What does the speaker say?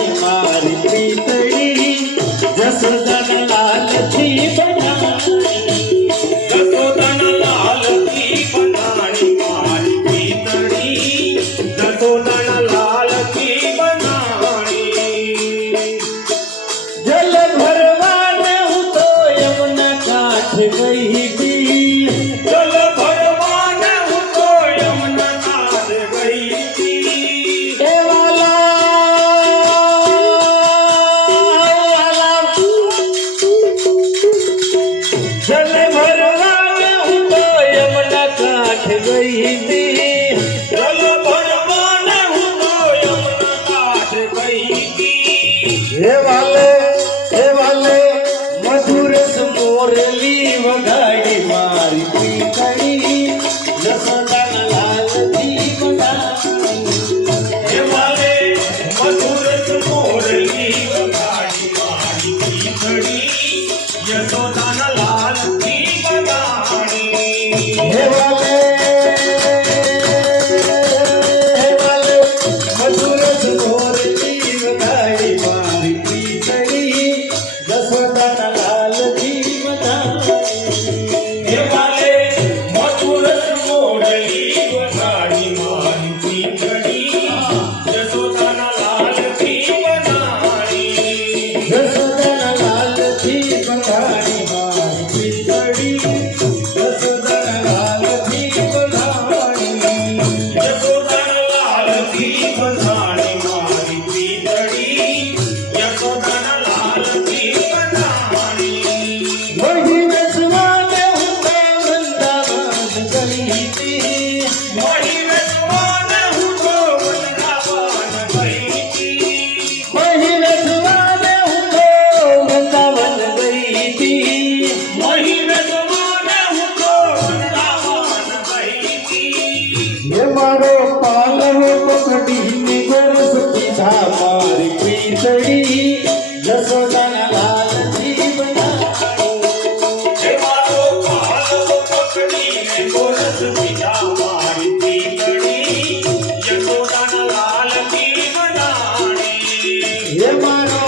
वगाडी मारी प्रीतळी जसोदान लाल थी बनाणी जसोदान लाल थी बनाणी मारी प्रीतळी जसोदान लाल थी बनाणी जल भरवान होतो यमुना काठ गई थी जल भरवान होतो यमुना काठ गई थी देवाला जल भरवान होतो यमुना काठ गई थी जल भरवान होतो यमुना काठ गई थी हे वाले मधुर मोरली वगाडी मारी प्रीतळी जसोदान लाल थी बनाणी हे वाले मधुर मोरली वगाडी मारी प्रीतळी यशोदान लाल थी बनाणी हे वाले मधुर मोरली वगाडी मारी प्रीतळी जसोदान लाल थी बनाणी हे वाले मधुर मोरली वगाडी मारी प्रीतळी यशोदान लाल थी बनाणी जसोदान लाल थी बनाणी मारी प्रीतळी जसोदान लाल थी बनाणी यशोदान लाल थी बनाणी मारी प्रीतळी यशोदान लाल थी बनाणी महिनसवान होतो वृंदावन गई थी महिनसवान होतो वृंदावन गई थी महिनसवान होतो वृंदावन गई थी महिनसवान होतो वृंदावन गई थी ये मारो पालव पकड़ी में गोरस सीधा मारी प्रीतड़ी जसोदान लाल थी बनाणी हे मारो पालव पकडीने गोरस पिता मारी प्रीतळी यशोदान लाल थी बनाणी ये मारो